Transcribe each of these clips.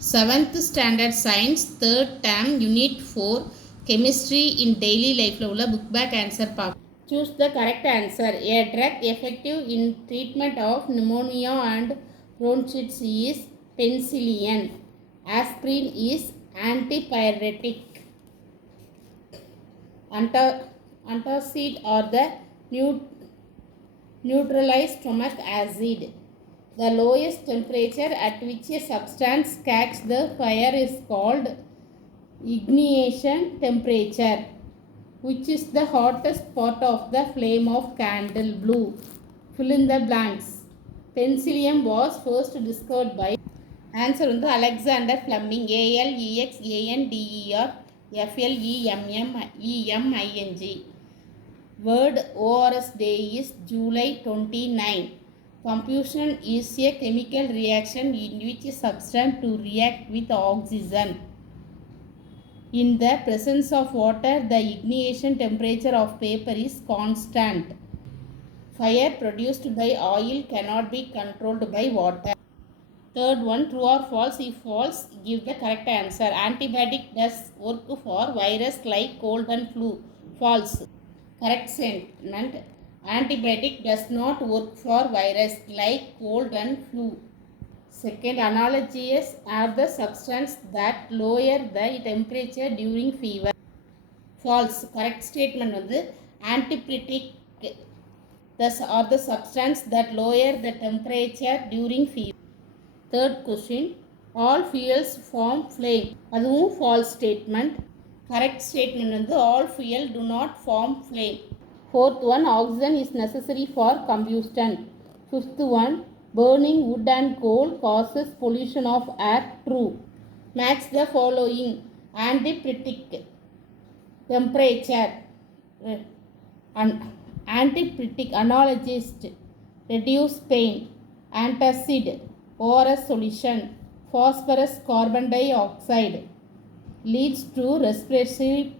7th standard science 3rd term unit 4 chemistry in daily life ல உள்ள book back answer பார்ப்போம். Choose the correct answer. A drug effective in treatment of pneumonia and bronchitis is penicillin. Aspirin is antipyretic. Antacid or the neutralize stomach acid. The lowest temperature at which a substance catches the fire is called ignition temperature. Which is the hottest part of the flame of candle? Blue. Fill in the blanks. Penicillium was first discovered by answer வந்து Alexander Fleming. ALEXANDER FLEMMEMING. Word ORS day is July 29. Combustion is a chemical reaction in which a substance to react with oxygen. In the presence of water, the ignition temperature of paper is constant. Fire produced by oil cannot be controlled by water. Third one, true or false? If false, give the correct answer. Antibiotic does work for virus like cold and flu. False. Correct statement. Antibiotic does not work for virus like cold and flu. Second, analgesics are the substance that lower the temperature during fever. False. Correct statement வந்து antipyretic are the substance that lower the temperature during fever. Third question, all fuels form flame. அதுவும் false statement. Correct statement வந்து all fuel do not form flame. Fourth one, oxygen is necessary for combustion. Fifth one, burning wood and coal causes pollution of air. True. Match the following. Antipyretic temperature, antipyretic analgesic reduce pain, antacid ORS solution, phosphorus carbon dioxide leads to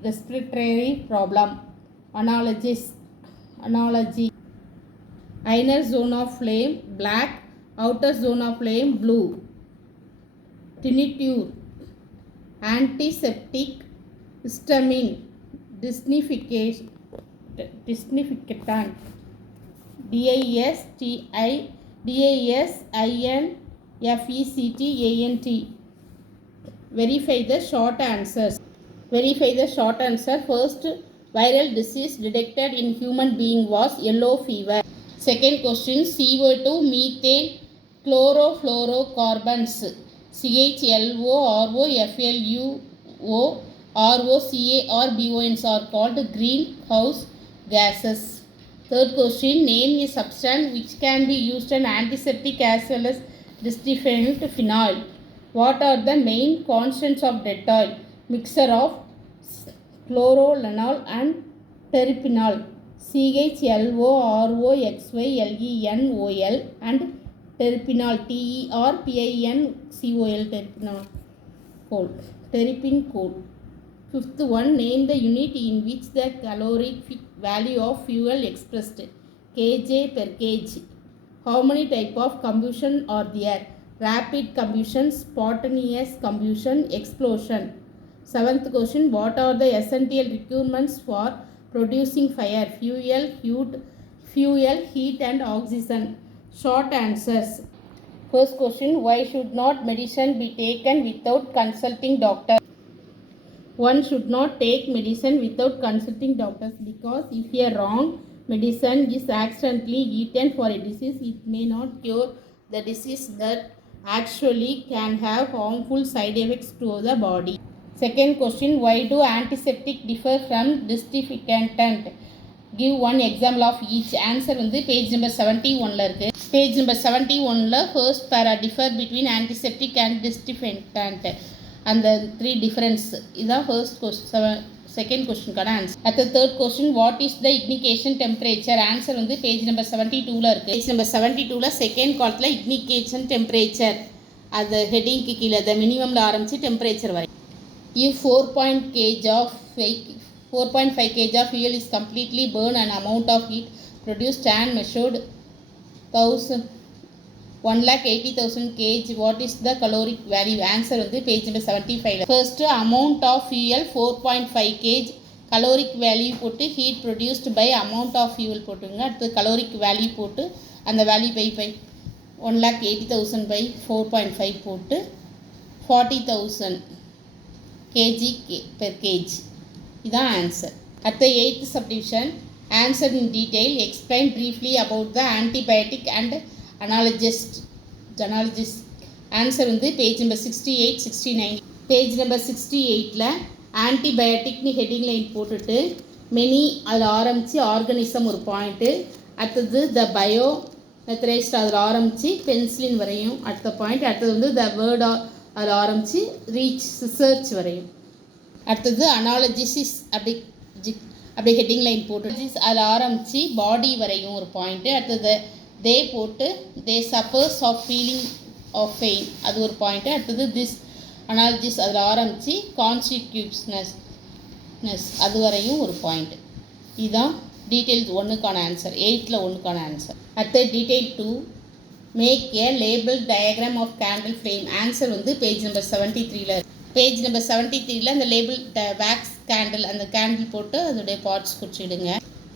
respiratory problem. Analogy, inner zone of flame black, outer zone of flame blue. Tincture, antiseptic, histamine, disinfectant, DISINFECTANT. Verify the short answers. First, viral disease detected in human being was yellow fever. Second question, CO2, methane, chlorofluorocarbons, CHLO, RO, FLUO, ROCA or BONs are called greenhouse gases. Third question, name a substance which can be used as antiseptic as well as disinfectant. Phenol. What are the main constants of Dettol? Mixture of chlorolenol and terpinol. CHLOROXYLENOL and terpinol. TERPINCOL. Terpin coal. Fifth one, name the unit in which the calorific value of fuel expressed. kJ per kg. How many type of combustion are there? Rapid combustion, spontaneous combustion, explosion. Seventh question, what are the essential requirements for producing fire? Fuel, heat and oxygen. Short answers. First question, why should not medicine be taken without consulting doctor? One should not take medicine without consulting doctors because if a wrong medicine is accidentally eaten for a disease, it may not cure the disease that actually can have harmful side effects to the body. Second question, why do antiseptic differ from disinfectant? Give one example of each. Answer வந்து page number 71ல இருக்கு. Page number 71ல first para differ between antiseptic and disinfectant. And the three difference இதான் first question. Second question கான answer. At the third question, what is the ignition temperature? Answer வந்து page number 72ல இருக்கு. Page number 72ல second columnல ignition temperature. அது heading க்கு கீழ the minimumல ஆரம்பிச்சு temperature வரை. If 4.5 kg of fuel is completely burned, an amount of heat produced and measured 1000 1,80,000 kg. What is the caloric value? Answer வந்து page number 75. First, amount of fuel 4.5 kg. caloric value போட்டு heat produced by amount of fuel போட்டுங்க. அடுத்து caloric value போட்டு அந்த value by 1,80,000 by 4.5 போட்டு 40,000 kg per kg. இதான் answer. அடுத்த 8th subdivision. Answer in detail. Explain briefly about the antibiotic and analgesic. Answer வந்து page number 68, 69. Page number 68ல ஆன்டிபயோட்டிக்னு heading line போட்டுட்டு many அதில் ஆரம்பித்து ஆர்கனிசம் ஒரு பாயிண்ட்டு, அடுத்தது த பயோ மெத்தரைஸ்ட் அதில் ஆரம்பித்து பென்சிலின் வரையும் அடுத்த பாயிண்ட், அடுத்தது வந்து த வேர்ட் அதில் ஆரம்பித்து ரீச் ரிசர்ச் வரையும், அடுத்தது அனாலஜிசிஸ் அப்படி ஹெட்டிங் லைன் போட்டு அதில் ஆரம்பித்து பாடி வரையும் ஒரு பாயிண்ட்டு, அடுத்தது தே போட்டு they suffers of feeling of pain அது ஒரு பாயிண்ட்டு, அடுத்தது திஸ் அனாலஜிஸ் அதில் ஆரம்பித்து கான்ஸ்டிடியூஷனஸ் அது வரையும் ஒரு பாயிண்ட். இதுதான் டீட்டெயில்ஸ் 1க்கான ஆன்சர். 8th 1க்கான ஆன்சர். அடுத்த detail 2. Make a label diagram of candle flame. Answer வந்து பேஜ் நம்பர் 73ல. பேஜ் நம்பர் 73ல அந்த லேபிள் வேக்ஸ் கேண்டில் அந்த கேண்டில் போட்டு அதோடைய பார்ட்ஸ் குறிச்சிடுங்க.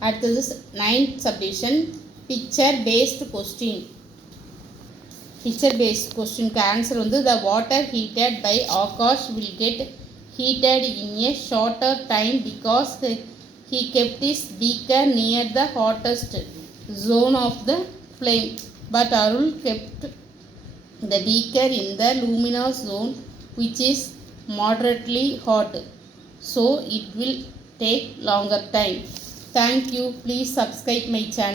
அடுத்தது 9th subdivision picture based question. Picture based கொஸ்டினுக்கு ஆன்சர் வந்து the water heated by Akash will get heated in a shorter time because he kept his beaker near the hottest zone of the flame, but Arul kept the beaker in the luminous zone which is moderately hot, so it will take longer time. Thank you. Please subscribe my channel.